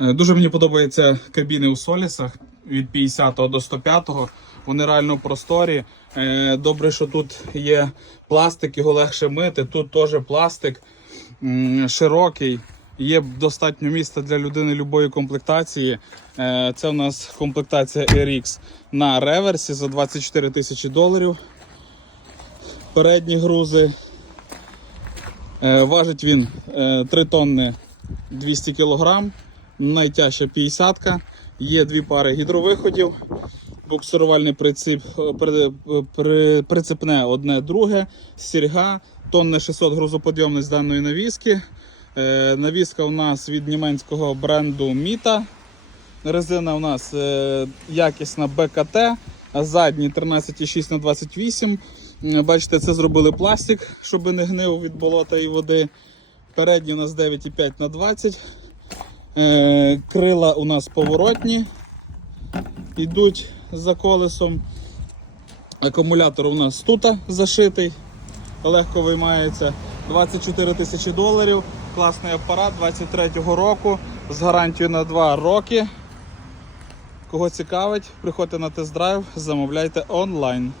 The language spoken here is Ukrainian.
Е, Дуже мені подобаються кабіни у Солісах від 50 до 105. Вони реально просторі. Е, Добре, що тут є пластик, його легше мити. Тут теж пластик широкий. Є достатньо місця для людини любої комплектації. Е, Це у нас комплектація RX на реверсі за 24 тисячі доларів. Передні грузи. Важить він е, 3 тонни 200 кг, найтяжча 50 -ка. Є дві пари гідровиходів, буксирувальний прицип, е, при, при, прицепне одне друге, сірга, тонне 600 грузоподйомність даної навіски. Е, навіска у нас від німецького бренду Міта. Резина у нас е, якісна БКТ, а задні 13,6 на 28. Бачите, це зробили пластик, щоб не гнив від болота і води. Передні у нас 9,5 на 20. Е, крила у нас поворотні. Йдуть за колесом. Акумулятор у нас тут зашитий, легко виймається. 24 тисячі доларів. Класний апарат 23-го року з гарантією на 2 роки. Кого цікавить, приходьте на тест-драйв, замовляйте онлайн.